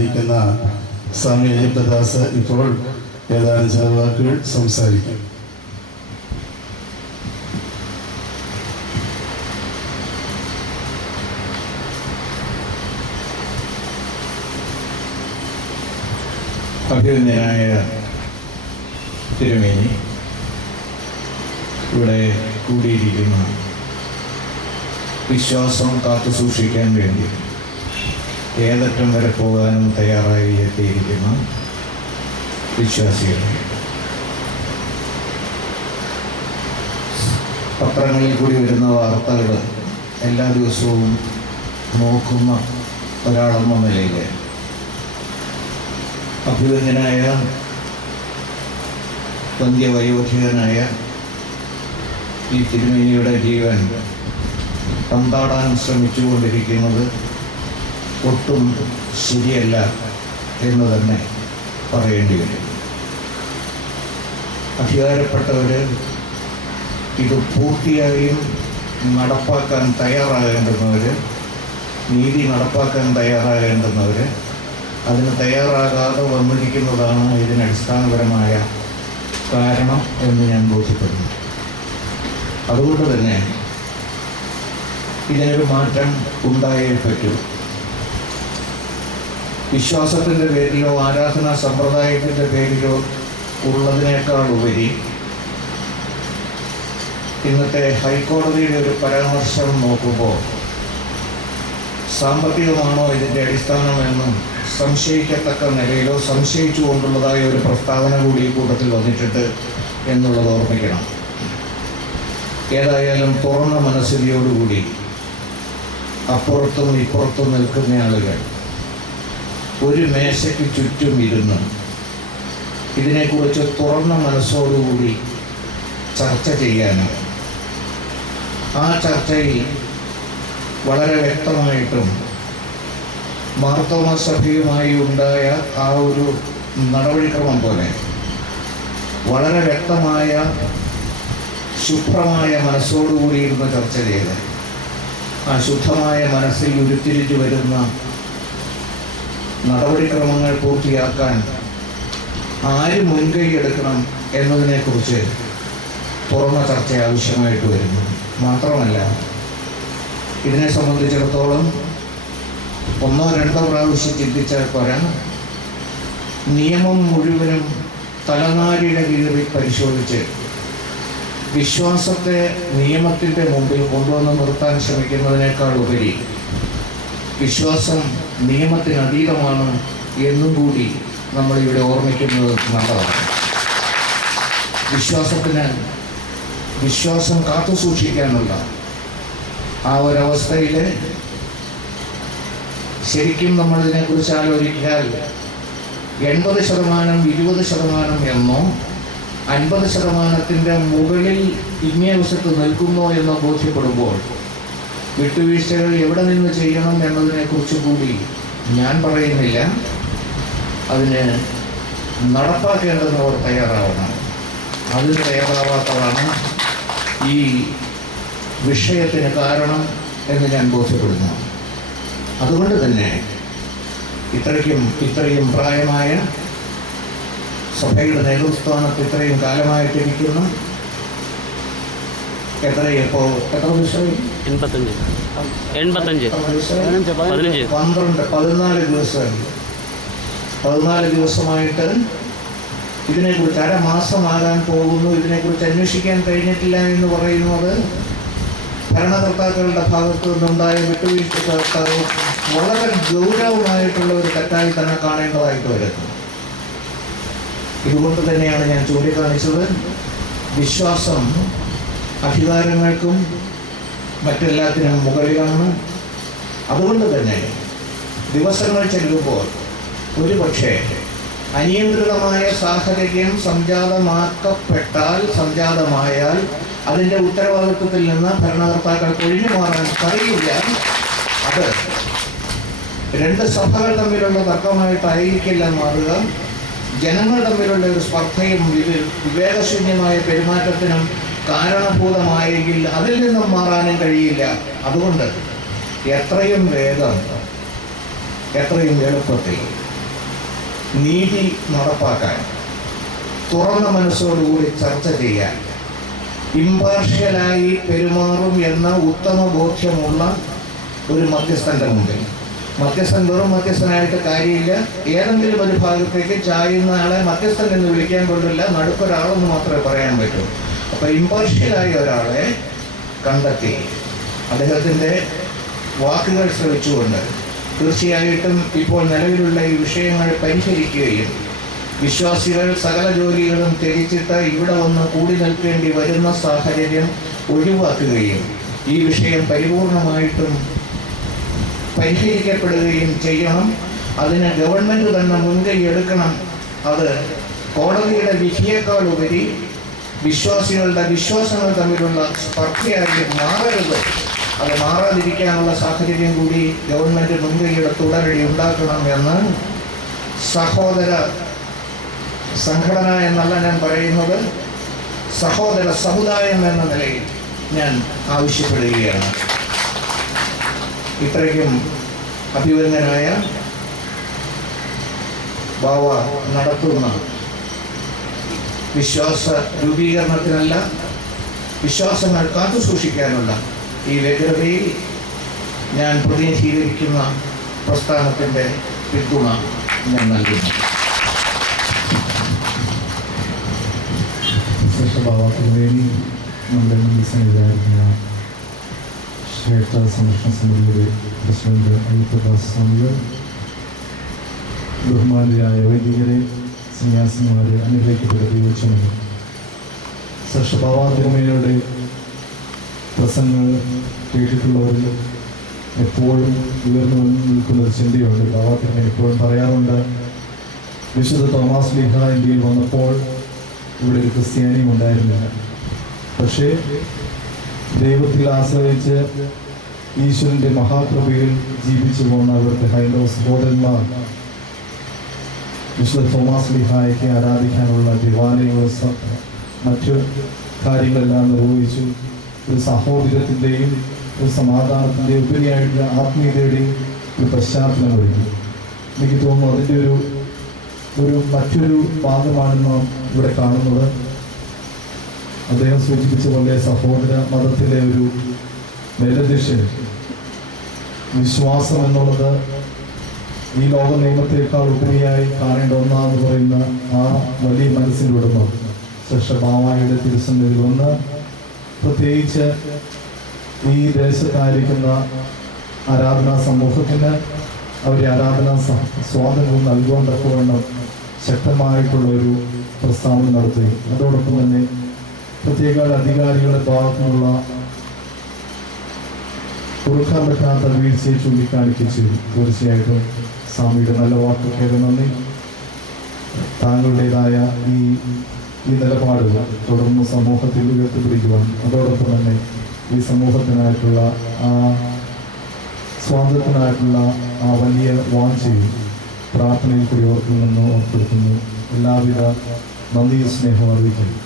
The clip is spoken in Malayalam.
നിൽക്കുന്ന സ്വാമി അയ്യപ്പദാസ് ഇപ്പോൾ ഏതാനും ചില വാക്കുകൾ സംസാരിക്കും. അഭിനന്ദനായ തിരുമേനി, ഇവിടെ കൂടിയിരിക്കുന്ന വിശ്വാസം കാത്തു സൂക്ഷിക്കാൻ വേണ്ടി ഏതറ്റം വരെ പോകാനും തയ്യാറായി എത്തിയിരിക്കുന്ന വിശ്വാസികൾ, പത്രങ്ങളിൽ കൂടി വരുന്ന വാർത്തകൾ എല്ലാ ദിവസവും നോക്കുന്ന ഒരാളെന്ന നിലയിൽ അഭിനന്ദനായ വന്ധ്യവയോധികനായ ഈ തിരുമേനിയുടെ ജീവൻ പന്താടാൻ ശ്രമിച്ചുകൊണ്ടിരിക്കുന്നത് ഒട്ടും ശരിയല്ല എന്ന് തന്നെ പറയേണ്ടി വരും. അധികാരപ്പെട്ടവർ ഇത് പൂർത്തിയായും നടപ്പാക്കാൻ തയ്യാറാകേണ്ടുന്നവർ, നീതി നടപ്പാക്കാൻ തയ്യാറാകേണ്ടുന്നവർ അതിന് തയ്യാറാകാതെ വന്നിരിക്കുന്നതാണ് ഇതിനടിസ്ഥാനപരമായ കാരണം എന്ന് ഞാൻ ബോധ്യപ്പെടുന്നു. അതുകൊണ്ട് തന്നെ ഇതിനൊരു മാറ്റം ഉണ്ടായേ പറ്റൂ. വിശ്വാസത്തിൻ്റെ പേരിലോ ആരാധനാ സമ്പ്രദായത്തിൻ്റെ പേരിലോ ഉള്ളതിനേക്കാൾ ഉപരി ഇന്നത്തെ ഹൈക്കോടതിയുടെ ഒരു പരാമർശം നോക്കുമ്പോൾ സാമ്പത്തികമാണോ ഇതിൻ്റെ അടിസ്ഥാനമെന്നും സംശയിക്കത്തക്ക നിലയിലോ സംശയിച്ചുകൊണ്ടുള്ളതായ ഒരു പ്രസ്താവന കൂടി ഈ കൂട്ടത്തിൽ വന്നിട്ടുണ്ട് എന്നുള്ളത് ഓർമ്മിക്കണം. ഏതായാലും തുറന്ന മനസ്ഥിതിയോടുകൂടി അപ്പുറത്തും ഇപ്പുറത്തും നിൽക്കുന്ന ആളുകൾ ഒരു മേശയ്ക്ക് ചുറ്റും ഇരുന്ന് ഇതിനെക്കുറിച്ച് തുറന്ന മനസ്സോടുകൂടി ചർച്ച ചെയ്യാനും ആ ചർച്ചയിൽ വളരെ വ്യക്തമായിട്ടും മാർത്തോമാ സഭയുമായി ഉണ്ടായ ആ ഒരു നടപടിക്രമം പോലെ വളരെ വ്യക്തമായ ശുഭ്രമായ മനസ്സോടുകൂടി ഇരുന്ന് ചർച്ച ചെയ്ത് ആ ശുദ്ധമായ മനസ്സിൽ ഉരുത്തിരിഞ്ഞു വരുന്ന നടപടിക്രമങ്ങൾ പൂർത്തിയാക്കാൻ ആര് മുൻകൈ എടുക്കണം എന്നതിനെക്കുറിച്ച് തുറന്ന ചർച്ച ആവശ്യമായിട്ട് വരുന്നു. മാത്രമല്ല, ഇതിനെ സംബന്ധിച്ചിടത്തോളം ഒന്നോ രണ്ടോ പ്രാവശ്യം ചിന്തിച്ചാൽ പോരാ, നിയമം മുഴുവനും തലനാരിയുടെ കീഴിൽ പരിശോധിച്ച് വിശ്വാസത്തെ നിയമത്തിൻ്റെ മുമ്പിൽ കൊണ്ടുവന്ന് നിർത്താൻ ശ്രമിക്കുന്നതിനേക്കാൾ ഉപരി വിശ്വാസം നിയമത്തിനതീതമാണ് എന്നും കൂടി നമ്മളിവിടെ ഓർമ്മിക്കുന്നത് നല്ലതാണ്. വിശ്വാസം കാത്തു സൂക്ഷിക്കാനുള്ള ആ ഒരവസ്ഥയിൽ ശരിക്കും നമ്മളിതിനെക്കുറിച്ച് ആലോചിച്ചാൽ 80% 20% എന്നോ 50%-ൻ്റെ മുകളിൽ ഇങ്ങേ വശത്ത് നിൽക്കുന്നോ എന്ന് ബോധ്യപ്പെടുമ്പോൾ വിട്ടുവീഴ്ചകൾ എവിടെ നിന്ന് ചെയ്യണം എന്നതിനെക്കുറിച്ച് കൂടി ഞാൻ പറയുന്നില്ല. അതിന് നടപ്പാക്കേണ്ടതിനോട് തയ്യാറാവണം. അതിന് തയ്യാറാവാത്തതാണ് ഈ വിഷയത്തിന് കാരണം എന്ന് ഞാൻ ബോധ്യപ്പെടുന്നു. അതുകൊണ്ട് തന്നെ ഇത്രയും പ്രായമായ സഭയുടെ നേതൃസ്ഥാനത്ത് ഇത്രയും കാലമായിട്ടിരിക്കുന്ന എത്ര ദിവസമായി? 14 ദിവസമായിട്ട് ഇതിനെക്കുറിച്ച് അരമാസമാകാൻ പോകുന്നു. ഇതിനെക്കുറിച്ച് അന്വേഷിക്കാൻ കഴിഞ്ഞിട്ടില്ല എന്ന് പറയുന്നത് ഭരണകർത്താക്കളുടെ ഭാഗത്തു നിന്നുണ്ടായ വിട്ടുവീഴ്ച വളരെ ഗൗരവമായിട്ടുള്ള ഒരു തെറ്റായി തന്നെ കാണേണ്ടതായിട്ട് വരുന്നു. ഇതുകൊണ്ട് തന്നെയാണ് ഞാൻ ചൂണ്ടിക്കാണിച്ചത്, വിശ്വാസം അധികാരങ്ങൾക്കും മറ്റെല്ലാത്തിനും മുകളിലാണ്. അതുകൊണ്ട് തന്നെ ദിവസങ്ങൾ ചെല്ലുമ്പോൾ ഒരുപക്ഷെ അനിയന്ത്രിതമായ സാഹചര്യം സംജാതമായാൽ അതിൻ്റെ ഉത്തരവാദിത്വത്തിൽ നിന്ന് ഭരണകർത്താക്കൾ ഒഴിഞ്ഞു മാറാൻ കഴിയില്ല. അത് രണ്ട് സഭകൾ തമ്മിലുള്ള തർക്കമായിട്ടായിരിക്കില്ല മാറുക. ജനങ്ങൾ തമ്മിലുള്ള ഒരു സ്പർദ്ധയും വിവേകശൂന്യമായ പെരുമാറ്റത്തിനും കാരണഭൂതമായെങ്കിൽ അതിൽ നിന്നും മാറാനും കഴിയില്ല. അതുകൊണ്ട് എത്രയും വേഗം എത്രയും എളുപ്പത്തിൽ നീതി നടപ്പാക്കാൻ തുറന്ന മനസ്സോടുകൂടി ചർച്ച ചെയ്യാൻ ഇമ്പാർഷ്യലായി പെരുമാറും എന്ന ഉത്തമ ബോധ്യമുള്ള ഒരു മധ്യസ്ഥന്റെ മുമ്പിൽ, മധ്യസ്ഥൻ വെറും മധ്യസ്ഥനായിട്ട് കാര്യമില്ല, ഏതെങ്കിലും ഒരു ഭാഗത്തേക്ക് ചായുന്ന ആളെ മധ്യസ്ഥൻ എന്ന് വിളിക്കാൻ കൊള്ളില്ല, നടുക്കൊരാളെന്ന് മാത്രമേ പറയാൻ പറ്റൂ. അപ്പൊ ഇമ്പാർഷ്യലായ ഒരാളെ കണ്ടെത്തി അദ്ദേഹത്തിൻ്റെ വാക്കുകൾ ശ്രവിച്ചുകൊണ്ട് തീർച്ചയായിട്ടും ഇപ്പോൾ നിലവിലുള്ള ഈ വിഷയങ്ങൾ പരിഹരിക്കുകയും വിശ്വാസികൾ സകല ജോലികളും ത്യജിച്ചിട്ട് ഇവിടെ വന്ന് കൂടി നിൽക്കേണ്ടി വരുന്ന സാഹചര്യം ഒഴിവാക്കുകയും ഈ വിഷയം പരിപൂർണമായിട്ടും പരിഹരിക്കപ്പെടുകയും ചെയ്യണം. അതിന് ഗവൺമെൻറ് തന്നെ മുൻകൈ എടുക്കണം. അത് കോടതിയുടെ വിധിയേക്കാൾ ഉപരി വിശ്വാസികളുടെ വിശ്വാസങ്ങൾ തമ്മിലുള്ള സ്പർദ്ധയായി മാറരുത്. അത് മാറാതിരിക്കാനുള്ള സാഹചര്യം കൂടി ഗവൺമെൻറ് മുൻകൈയെടുത്ത് ഉടനടി ഉണ്ടാക്കണം എന്ന് സഹോദര സംഘടന എന്നല്ല ഞാൻ പറയുന്നത്, സഹോദര സമുദായം എന്ന നിലയിൽ ഞാൻ ആവശ്യപ്പെടുകയാണ്. ഇത്രയ്ക്കും അഭിവന്ദനായ ബാവ നടത്തുന്ന വിശ്വാസ രൂപീകരണത്തിനല്ല, വിശ്വാസങ്ങൾ കാത്തു സൂക്ഷിക്കാനുള്ള ഈ വ്യഗ്രതയിൽ ഞാൻ പ്രതിനിധീകരിക്കുന്ന പ്രസ്ഥാനത്തിൻ്റെ പിന്തുണ ഞാൻ നൽകുന്നു. ബാബാത്തിനുവേണ്ടി നമ്മുടെ സംവിധായകനായ ശ്രേഷ്ഠ സംരക്ഷണ സമിതിയുടെ പ്രസിഡന്റ് അയ്യപ്പദാസ് സ്വാമികൾ, ബഹുമാനരായ വൈദികരെ, സന്യാസിമാരെ, അനുഗ്രഹിക്കപ്പെട്ട ദൈവജനങ്ങൾ, ശ്രേഷ്ഠ ബാബാത്തിനുമേയുടെ പ്രസംഗങ്ങൾ കേട്ടിട്ടുള്ളവരിൽ എപ്പോഴും ഉയർന്നു നിൽക്കുന്ന ഒരു ചിന്തയുണ്ട്. ബാബാത്തിനെ എപ്പോഴും പറയാറുണ്ട്, വിശുദ്ധ തോമാസ് ലീഹ ഇന്ത്യയിൽ വന്നപ്പോൾ ഇവിടെ ഒരു ക്രിസ്ത്യാനിയും ഉണ്ടായിരുന്നില്ല. പക്ഷേ ദൈവത്തിൽ ആശ്രയിച്ച് ഈശ്വരൻ്റെ മഹാകൃപയിൽ ജീവിച്ചു പോകുന്ന അവരുടെ ഹൈന്ദവ സഹോദരന്മാർ വിശുദ്ധ തോമാസ് ലീഹായ്ക്ക് ആരാധിക്കാനുള്ള ദേവാലയങ്ങളും മറ്റു കാര്യങ്ങളെല്ലാം നിർവഹിച്ചു. ഒരു സഹോദരത്തിൻ്റെയും ഒരു സമാധാനത്തിൻ്റെയും ഉപരിയായിട്ടുള്ള ആത്മീയതയുടെയും ഒരു പശ്ചാത്തലം ഒരുക്കി. എനിക്ക് തോന്നുന്നു അതിൻ്റെ ഒരു മറ്റൊരു ഭാഗമാണ് നാം ഇവിടെ കാണുന്നത്. അദ്ദേഹം സൂചിപ്പിച്ച പോലെ സഹോദര മതത്തിലെ ഒരു മേലധ്യക്ഷൻ, വിശ്വാസം എന്നുള്ളത് ഈ ലോക നിയമത്തെക്കാൾ ഉപരിയായി കാണേണ്ട ഒന്നാന്ന് പറയുന്ന ആ വലിയ മനസ്സിൻ്റെ ഉടമ ശ്രേഷ്ഠ ബാവായുടെ തിരുസന്നിധിയിൽ വന്ന് പ്രത്യേകിച്ച് ഈ ദേശത്തായിരിക്കുന്ന ആരാധനാ സമൂഹത്തിന് അവരുടെ ആരാധനാ സ്വാതന്ത്ര്യം നൽകുവാൻ തക്കവണ്ണം ശക്തമായിട്ടുള്ള ഒരു പ്രസ്താവന നടത്തി. അതോടൊപ്പം തന്നെ പ്രത്യേക അധികാരികളുടെ ഭാഗത്തുനിന്നുള്ള കൊടുക്കാൻ പറ്റാത്ത വീഴ്ചയെ ചൂണ്ടിക്കാണിച്ചു. തീർച്ചയായിട്ടും സ്വാമിയുടെ നല്ല വാക്കുകൾക്ക് നന്ദി. താങ്കളുടേതായ ഈ നിലപാടുകൾ തുടർന്ന് സമൂഹത്തിൽ ഉയർത്തിപ്പിടിക്കുവാൻ, അതോടൊപ്പം തന്നെ ഈ സമൂഹത്തിനായിട്ടുള്ള ആ സ്വാതന്ത്ര്യത്തിനായിട്ടുള്ള ആ വലിയ വാഞ്ചയും പ്രാർത്ഥനയിൽ കൂടി ഓർക്കുമെന്ന് ഓർപ്പെടുത്തുന്നു. എല്ലാവിധ നന്ദിയും സ്നേഹവും അറിയിക്കുന്നു.